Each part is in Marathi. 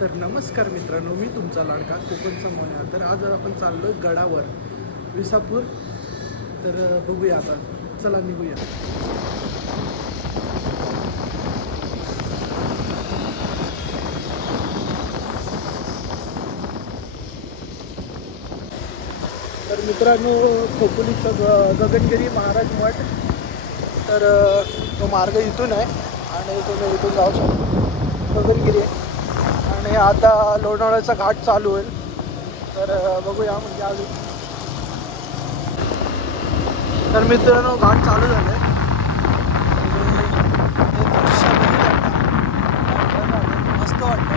तर नमस्कार मित्रांनो, मी तुमचा लाडका कोकणचा मोन्या। तर आज आपण चाललोय गडावर विसापूर। तर बघूया आता, चला निघूया। तर मित्रांनो, खोपोलीचा गगनगिरी महाराज मठ, तर तो मार्ग इथून आहे आणि तुम्ही इथून जाऊ शकता। गगनगिरी आहे आणि आता लोणावळ्याचा घाट चालू होईल। तर बघूया म्हणजे अजून। तर मित्रांनो, घाट चालू झाले मस्त वाटतं।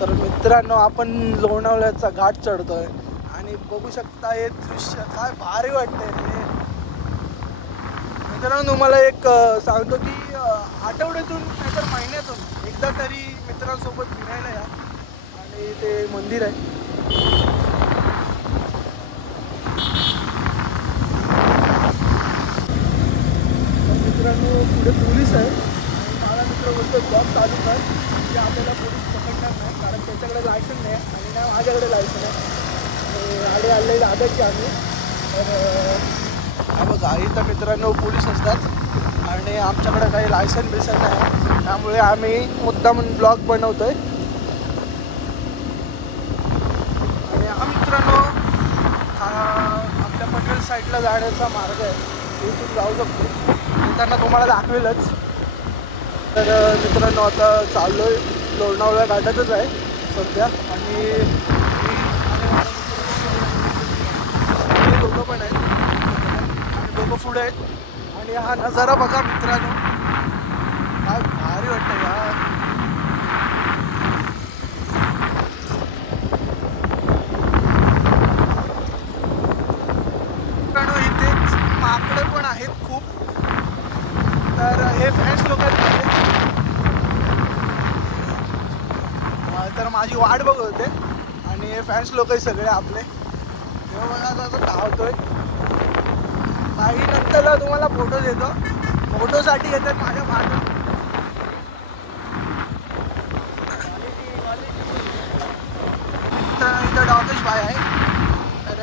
तर मित्रांनो, आपण लोणावळ्याचा घाट चढतोय आणि बघू शकता हे दृश्य काय भारी वाटतंय रे मित्रांनो। तुम्हाला एक सांगतो की आठवड्यातून नाहीतर महिन्यातून एकदा तरी मित्रांसोबत फिरायला या। आणि ते मंदिर आहे, मित्रांनो पुढे पोलीस आहे आणि मला मित्र बोलतो जॉब चालू कर की आपल्याला पोलीस पकडणार नाही, कारण त्याच्याकडे लायसन नाही आणि ना माझ्याकडे लायसन आहे। आडे आले दादाची आम्ही। तर बघा इथं मित्रांनो पोलीस असतात आणि आमच्याकडे काही लायसन बिसन नाही, त्यामुळे आम्ही मुद्दाम ब्लॉग बनवतोय। आणि हा मित्रांनो आपल्या पनवेल साईडला जाण्याचा मार्ग आहे, इथून जाऊ शकतो, त्यांना तुम्हाला दाखवेलच। तर मित्रांनो आता चाललोय लोणावळ्या घाटातच आहे सध्या आणि दोघं पण आहेत आणि दोघं पुढे आहेत। आणि हा नजारा बघा मित्रांनो, काय भारी वाटतं यार। मित्रांनो इथेच माकडं पण आहेत खूप। तर हे फॅन्स लोक आहेत, तर माझी वाट बघत होते आणि हे फॅन्स लोक सगळे आपले। तेव्हा बघा आता धावतोय, काही नंतरला तुम्हाला फोटो देतो, फोटोसाठी येतात माझ्या मागे। तर इथं डॉगेश भाई आहे, तर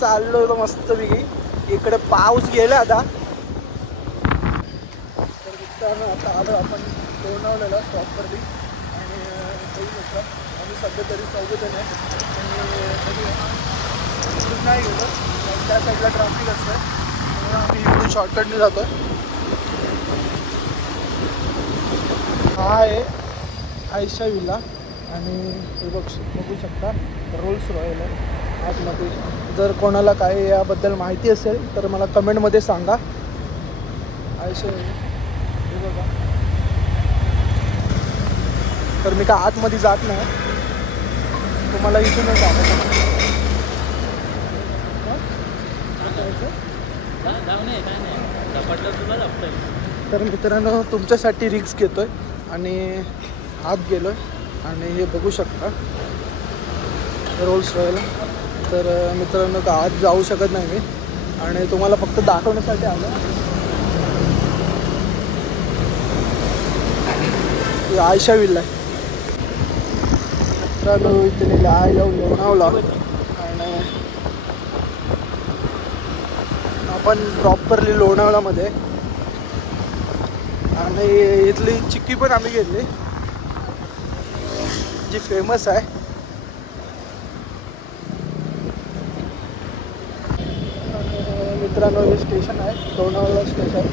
चाललो तो मस्तपैकी। इकडे पाऊस गेला आता। तर मित्रांनो आता आलो आपण लोणावळ्याला प्रॉपरली आणि काही मित्र आम्ही सध्या तरी चौघजण आहे आणि नाही गेलो, त्या साईडला ट्रॅफिक असतं म्हणून आम्ही इकडून शॉर्टकटने जातो आहे। हा आहे आयशा विला आणि हे बघू शकता रोल्स रॉयल आहे आतमध्ये। जर कोणाला काही याबद्दल माहिती असेल तर मला कमेंटमध्ये सांगा। आयशा हे बघा। तर मी काय आतमध्ये जात नाही, तुम्हाला इथूनच जाणं। तर मित्रांनो तुमच्यासाठी रिक्स घेतोय आणि आत गेलोय आणि हे बघू शकता रोल्स रॉयल। तर मित्रांनो का आत जाऊ शकत नाही मी आणि तुम्हाला फक्त दाखवण्यासाठी आलो। आयशा विला आहे मित्रांनो, इथे आय लव्ह लोणावळा आणि आपण प्रॉपरली लोणावळ्यामध्ये आणि इथली चिक्की पण आम्ही घेतली जी फेमस आहे। मित्रांनो हे स्टेशन आहे लोणावळा स्टेशन,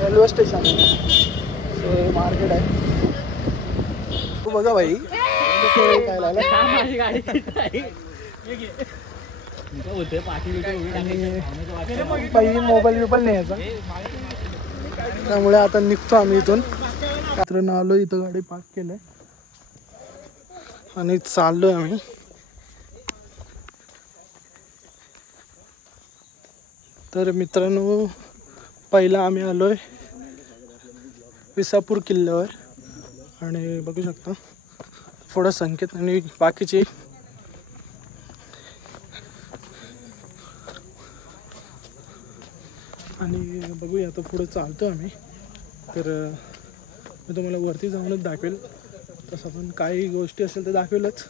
रेल्वे स्टेशन आहे, मार्केट आहे। तू बघा भाई काय पहिली मोबाईल न्यायचा, त्यामुळे आता निघतो आम्ही इथून। मित्रांनो आलो, इथं गाडी पार्क केलंय आणि चाललोय आम्ही। तर मित्रांनो पहिला आम्ही आलोय विसापूर किल्ल्यावर आणि बघू शकता थोडा संकेत आणि बाकीचे आणि बघूया आता पुढे चालतो आम्ही. तर मी तुम्हाला वरती जाऊनच दाखवेल. तसं पण काही गोष्टी असेल तर दाखवेलच.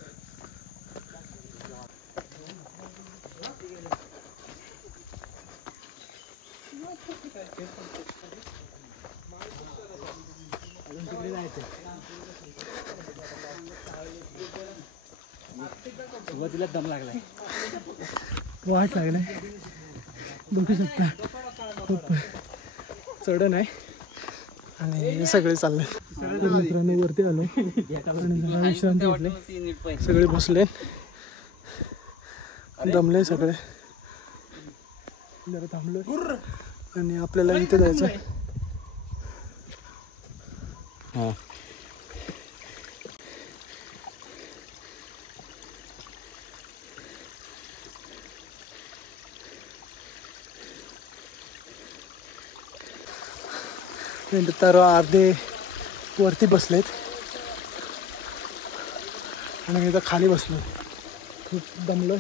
सुरुवातीला दम लागलाय, वाट लागलाय, बघू शकता. खूप चढण आहे आणि सगळे चालले. मित्रांनो वरती आलो आणि जरा विश्रांती घेतली. सगळे बसले, दमले सगळे. जरा थांबलो आणि आपल्याला इथे जायचं. हां तर अर्धे वरती बसलेत आणि मी तर खाली बसलो. खूप दमलो,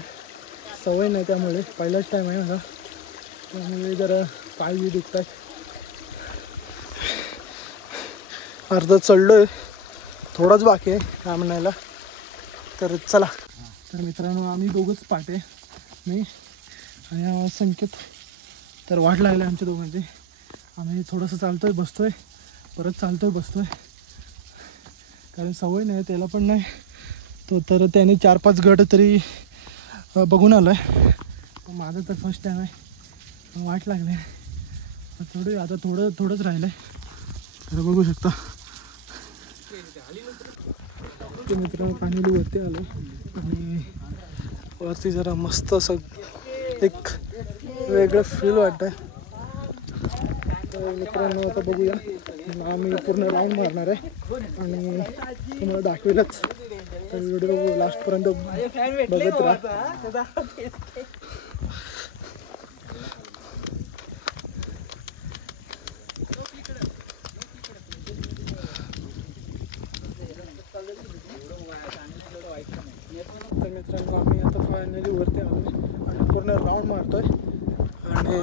सवय नाही त्यामुळे, पहिलाच टाईम आहे मला, त्यामुळे जरा पाय बी दुखतात. अर्ध चढलो आहे, थोडंच बाकी आहे काय म्हणायला. तर चला. तर मित्रांनो आम्ही दोघंच पाठ आहे, मी आणि संकेत. तर वाट लागली आमच्या दोघांची. आम्ही थोडंसं चालतोय बसतोय, परत चालतोय बसतोय, कारण सवय नाही त्याला पण नाही. तो तर त्याने 4-5 गट तरी बघून आलो आहे. माझं तर फर्स्ट टाईम आहे. वाट लागले थोडी, आता थोडंच राहिलं आहे. तर बघू शकता. ते मित्रांनो फायनली वरती आलो आणि वरती जरा मस्त असं एक वेगळं फील वाटतं आहे. तर मित्रांनो आता बघूया, आम्ही पूर्ण राऊंड मारणार आहे आणि तुम्हाला दाखवेलच. तर व्हिडिओ लास्टपर्यंत बघत राहा. तर मित्रांनो आम्ही आता फायनली वरती आलो आणि पूर्ण राऊंड मारतोय आणि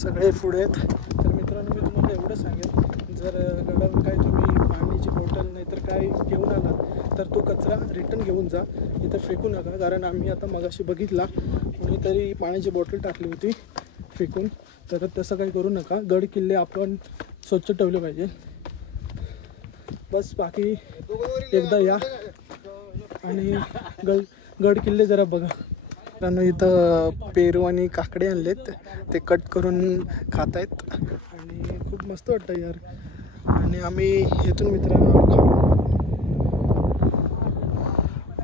सगळे पुढे आहेत. तर मित्रांनो मी तुम्हाला एवढं सांगेन, जर गडावर काही तुम्ही पाण्याची बॉटल नाही तर काही घेऊन आलात तर तो कचरा रिटर्न घेऊन जा, इथं फेकू नका. कारण आम्ही आता मगाशी बघितला कोणीतरी पाण्याची बॉटल टाकली होती फेकून. तर तसं काही करू नका. गड किल्ले आपण स्वच्छ ठेवले पाहिजे बस. बाकी एकदा या आणि गड किल्ले जरा बघा. कारण इथं पेरू आणि काकडे आणलेत, ते कट करून खात आहेत आणि खूप मस्त वाटतं यार. आणि आम्ही इथून मित्रांनो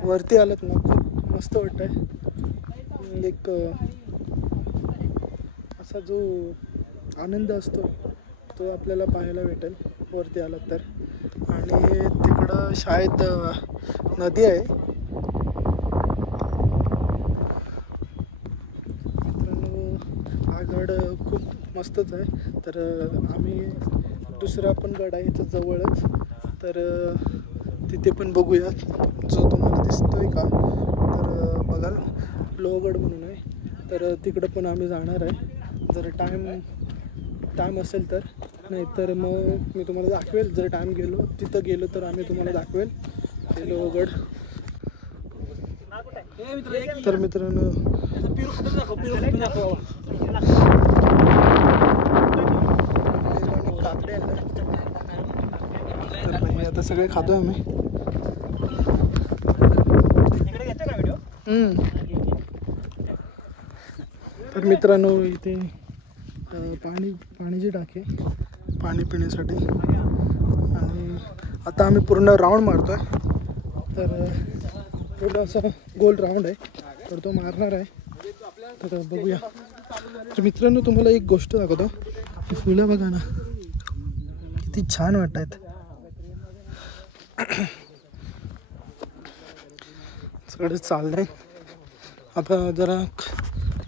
वरती आलत ना, खूप मस्त वाटतं आहे. एक असा जो आनंद असतो तो आपल्याला पाहायला भेटेल वरती आलात तर. आणि तिकडं शायद नदी आहे. हा गड खूप मस्तच आहे. तर आम्ही दुसरा पण गड आहे इथं जवळच, तर तिथे पण बघूया. जो तुम्हाला दिसतोय का, तर बघाल लोहगड म्हणून आहे. तर तिकडं पण आम्ही जाणार आहे जर टाईम असेल तर. नाही तर मग मी तुम्हाला दाखवेल, जर तिथं गेलो तर आम्ही तुम्हाला दाखवेल ते लोहगड. तर मित्रांनो काकडे आता सगळे खातोय आम्ही. तर मित्रांनो इथे पाण्याची टाकी पाणी पिण्यासाठी. आणि आता आम्ही पूर्ण राऊंड मारतोय. तर पूर्ण असं गोल राऊंड आहे, तर तो मारणार आहे. तर बघूया. तर मित्रांनो तुम्हाला एक गोष्ट दाखवतो. फुलं बघा ना किती छान वाटत आहेत. सगळं चाललंय. आता जरा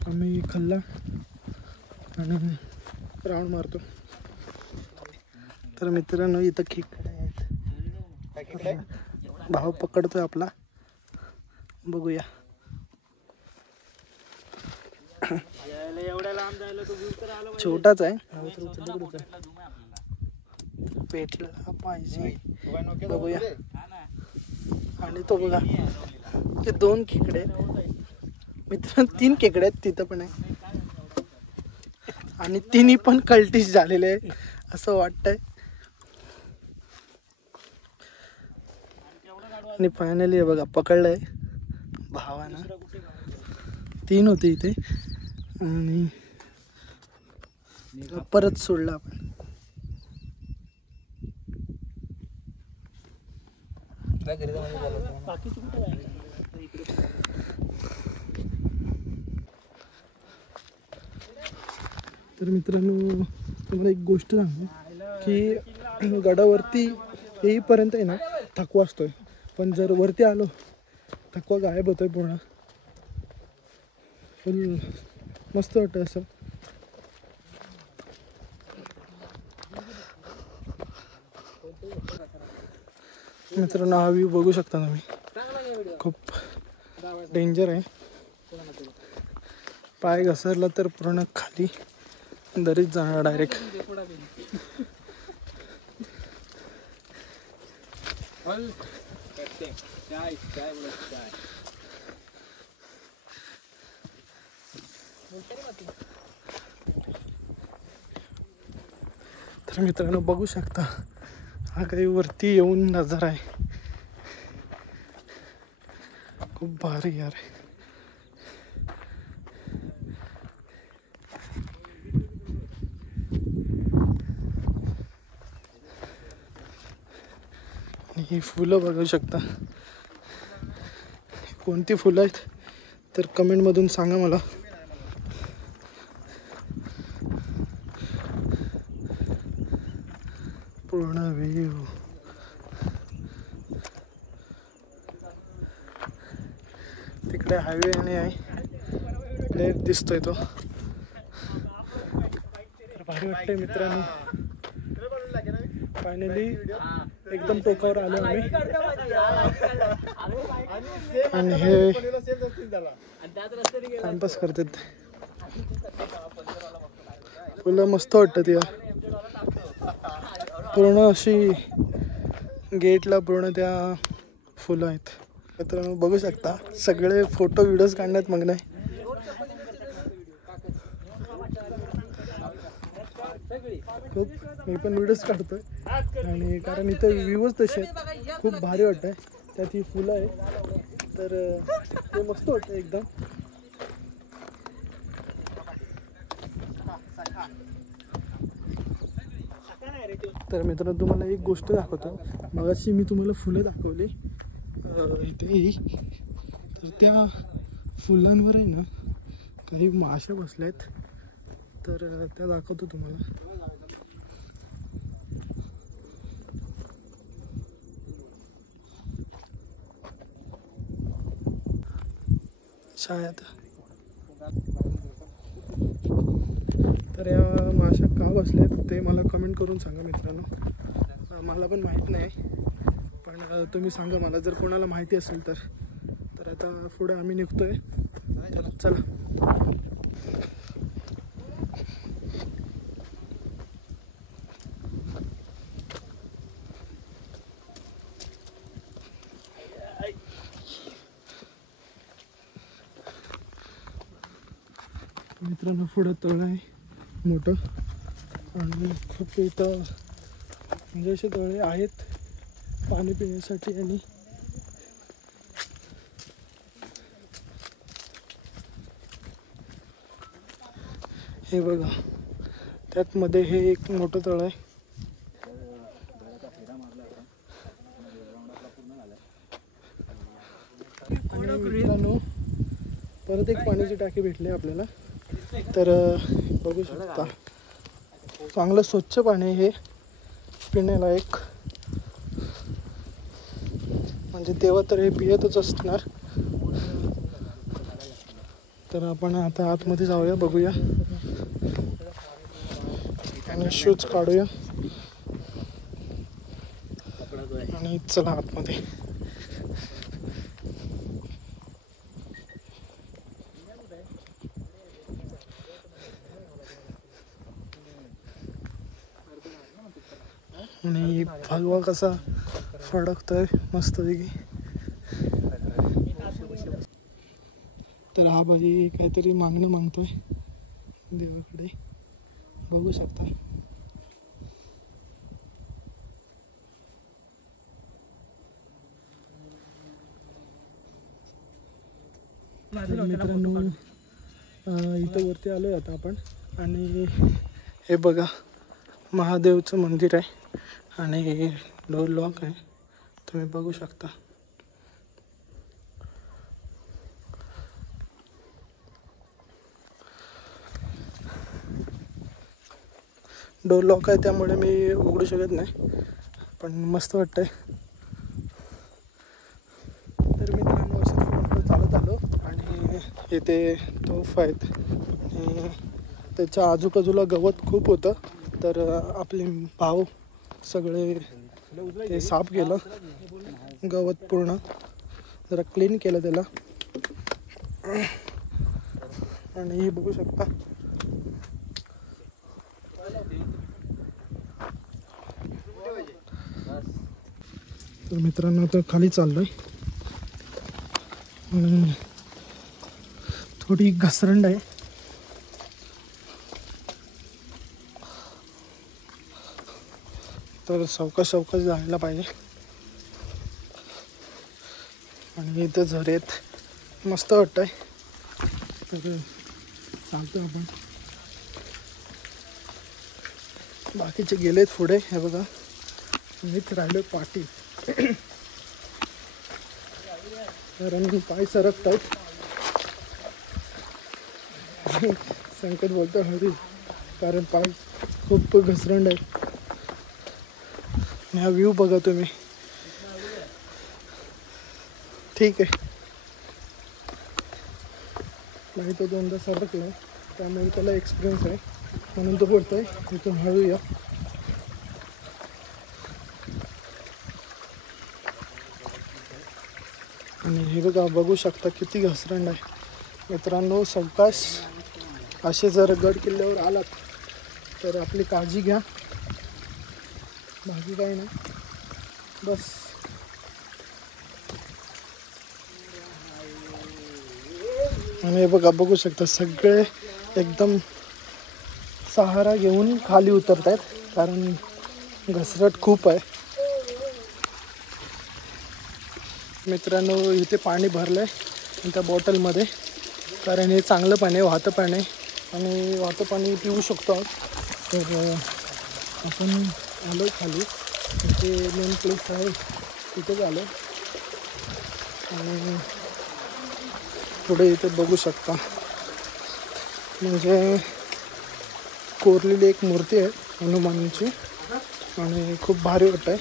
आम्ही खाल्ला आणि राऊंड मारतो. तर मित्रांनो इथं खेकडे आहेत, भाव पकडतोय आपला. बघूया. एवढ्या लांब जायला तो व्ह्यू तर आला छोटाच आहे भेटला पाहिजे बघूया. आणि तो बघा ते 2 खेकडे मित्र 3 खेकडे आहेत तिथं पण आहे आणि तिन्ही पण कल्टिश झालेले आहे असं वाटतंय. आणि फायनली हे बघा पकडलंय भावानं. 3 होते इथे आणि परत सोडलं आपण. तर मित्रांनो तुम्हाला एक गोष्ट सांगू की गडावरती येईपर्यंत आहे ना थकवा असतोय, पण जर वरती आलो थकवा गायब होतोय पूर्ण. फुल मस्त वाटतं असं. मित्रांनो हा व्ह्यू बघू शकता तुम्ही, खूप डेंजर आहे. पाय घसरला तर पूर्ण खाली दरीच जाणार डायरेक्ट. तर मित्रांनो बघू शकता हा काही वरती येऊन नजारा आहे, खूप भारी यार. आणि ही फुलं बघू शकता, कोणती फुलं आहेत तर कमेंटमधून सांगा मला. पूर्ण व्ह्यू तिकडे हायवे आणि आहे क्लिअर दिसतोय तो. तर भारी वाटतंय मित्रांनो, फायनली एकदम टोकावर आलो आम्ही. आणि हे टाइमपास करतात, फुलं मस्त वाटतात या. पूर्ण अशी गेटला पूर्ण त्या फुलं आहेत. मित्रांनो बघू शकता सगळे फोटो व्हिडिओज काढण्यात मग नाही. खूप मी पण व्हिडिओज काढतोय आणि कारण इथं व्ह्यूज तसे आहेत, खूप भारी वाटतंय. त्यात ही फुलं आहे तर ते मस्त वाटतं एकदम. तर मित्रांनो तुम्हाला एक गोष्ट दाखवतो. मगाशी मी तुम्हाला फुलं दाखवली इथे, तर त्या फुलांवर आहे ना काही माशा बसल्या आहेत, तर त्या दाखवतो तुम्हाला. शायद तर या माशा का बसल्यात ते मला कमेंट करून सांगा मित्रांनो. मला पण माहीत नाही, पण तुम्ही सांगा मला जर कोणाला माहिती असेल तर. तर आता पुढे आम्ही निघतोय, तर चला. मित्रांनो पुढं तळ आहे मोठं आणि खूप इथं म्हणजे असे तळे आहेत पाणी पिण्यासाठी. आणि हे बघा त्यात मध्ये हे एक मोठं तळ आहे. आणि मित्रांनो परत एक पाण्याची टाकी भेटली आपल्याला, तर बघू शकता चांगलं स्वच्छ पाणी हे पिण्याला एक. म्हणजे तेव्हा तर हे पियतच असणार. तर आपण आता आतमध्ये जाऊया, बघूया आणि शूज काढूया आणि चला आतमध्ये. आणि भगवा कसा फडकतोय मस्तपैकी. तर हा भाई काहीतरी मागणं मागतोय देवाकडे, बघू शकता. तर मित्रांनो इथं वरती आलोय आता आपण. आणि हे बघा महादेवचं मंदिर आहे आणि डोर लॉक आहे, तुम्ही बघू शकता. डोर लॉक आहे त्यामुळे मी उघडू शकत नाही, पण मस्त वाटतंय. तर मित्रांनो असेच पुढे चालत आलो आणि इथे तोफ आहेत आणि त्याच्या आजूबाजूला गवत खूप होतं. तर आपले भाऊ सगळे ते साफ केलं, गवत पूर्ण जरा क्लीन केलं त्याला. आणि हे बघू शकता तर मित्रांनो आता खाली चाललोय. थोडी घसरंड आहे, तर सावकाश जायला पाहिजे. आणि इथं झरेत मस्त वाटतंय, तर चालतो आपण. बाकीचे गेलेत पुढे, हे बघा मीच राहिलो पाठी. कारण पाय सरकत आहेत. संकेत बोलतो हरी, कारण पाय खूप घसरंड आहे. हा व्ह्यू बघा तुम्ही. ठीक आहे, नाही तो दोनदा सरकला त्यामुळे त्याला एक्सपिरियन्स आहे, म्हणून तो बोलतोय इथून हळू या. आणि हे बघा बघू शकता किती घसरंड आहे. मित्रांनो सावकाश असे जर गड किल्ल्यावर आलात तर आपली काळजी घ्या, बाकी काही नाही बस. आणि हे बघा बघू शकता सगळे एकदम सहारा घेऊन खाली उतरत आहेत, कारण घसरट खूप आहे. मित्रांनो इथे पाणी भरलं आहे त्या बॉटलमध्ये, कारण हे चांगलं पाणी आहे, वाहतं पाणी आहे आणि वाहतं पाणी पिऊ शकतो. तर आपण आलो खाली, इथे मेन प्लेस आहे तिथेच आलो. आणि पुढे इथे बघू शकता म्हणजे कोरलेली एक मूर्ती आहे हनुमानची, आणि खूप भारी वाटत आहे.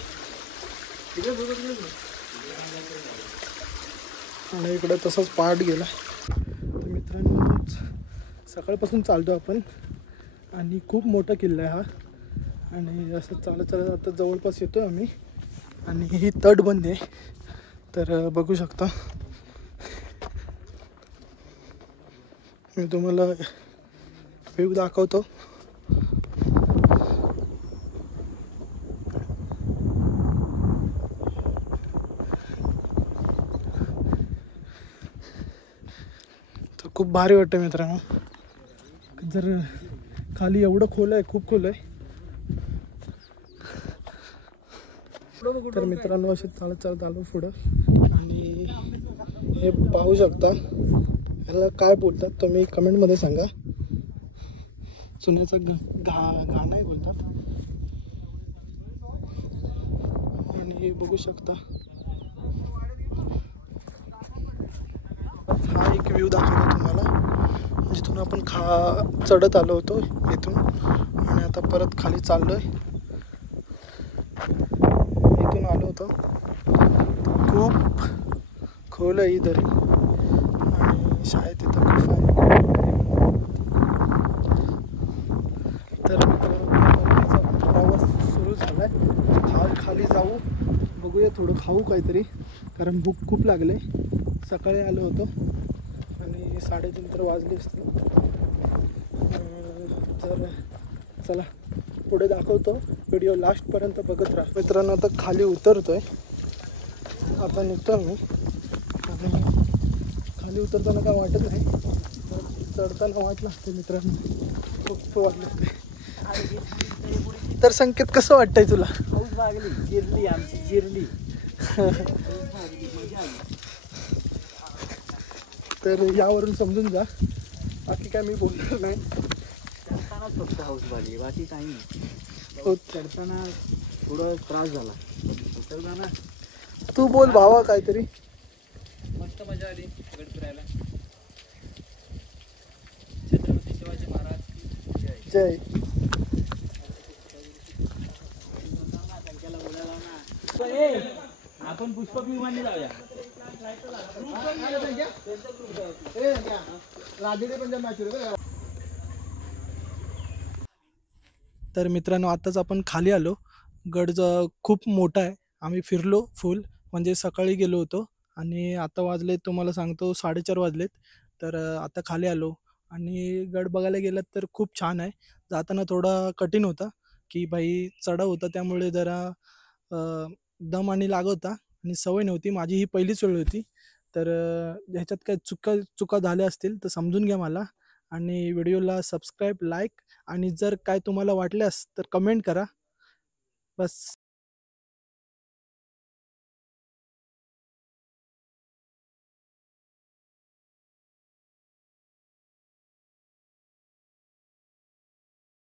आणि इकडे तसाच पाठ गेला. तर मित्रांनो सकाळपासून चालतो आपण आणि खूप मोठा किल्ला आहे हा. आणि असं चालत आता जवळपास येतो आम्ही. आणि ही तटबंदी आहे, तर बघू शकता. मी तुम्हाला व्ह्यू दाखवतो. तर खूप भारी वाटतं मित्रांनो. जर खाली एवढं खोल आहे, खूप खोल आहे. तर मित्रांनो असे चालत आलो पुढं. आणि हे पाहू शकता, ह्याला काय बोलतात तुम्ही कमेंटमध्ये सांगा. चुन्याचं गाणं बोलतात. आणि बघू शकता हा एक व्ह्यू दाखवतो तुम्हाला, जिथून आपण चढत आलो होतो इथून. आणि आता परत खाली चाललोय. इथून आलो होतो, खूप खोल आहे ही दरी आणि शाळेत इथं खूप आहे. तर प्रवास सुरू झाला आहे. खाली जाऊ, बघूया थोडं खाऊ काहीतरी, कारण भूक खूप लागले. सकाळी आलो होतो आणि 3:30 तर वाजले असतील. तर चला पुढे दाखवतो व्हिडिओ लास्टपर्यंत बघत राहा. मित्रांनो आता खाली उतरतोय. आता निघतो मी. आणि खाली उतरताना काय वाटत नाही, चढताना वाटलं असतं मित्रांनो, खूप वाटलं. तर संकेत कसं वाटतंय तुला? पाऊस लागली, जिरली आमची जिरली. तर यावरून समजून जा, बाकी काय मी बोलणार नाही. चढतानाच फक्त हाऊस लागली, बाकी काही नाही. हो. चढताना थोडं त्रास झाला, उतरताना तू बोल भावा काहीतरी. मस्त मजा आली गड फिरायला. छत्रपती शिवाजी महाराज की जय. जय. संख्याला बोलायला ना. आपण पुष्पक विमानी जाऊया. तर मित्रांनो आताच आपण खाली आलो. गड खूप मोठा आहे. आम्ही फिरलो फुल, म्हणजे सकाळी गेलो होतो आणि आता वाजलेत तुम्हाला सांगतो 4:30 वाजलेत. तर आता खाली आलो आणि गड बघायला गेलात तर खूप छान आहे. जाताना थोडा कठीण होता, की भाई चढाव होता त्यामुळे जरा अ, दम आणि लागत होता आणि सवय नव्हती. माझी ही पहिलीच वेळ होती. तर ह्याच्यात काय चुका झाल्या असतील तर समजून घ्या मला. आणि व्हिडिओला सबस्क्राईब, लाईक आणि जर काय तुम्हाला वाटल्यास तर कमेंट करा. बस.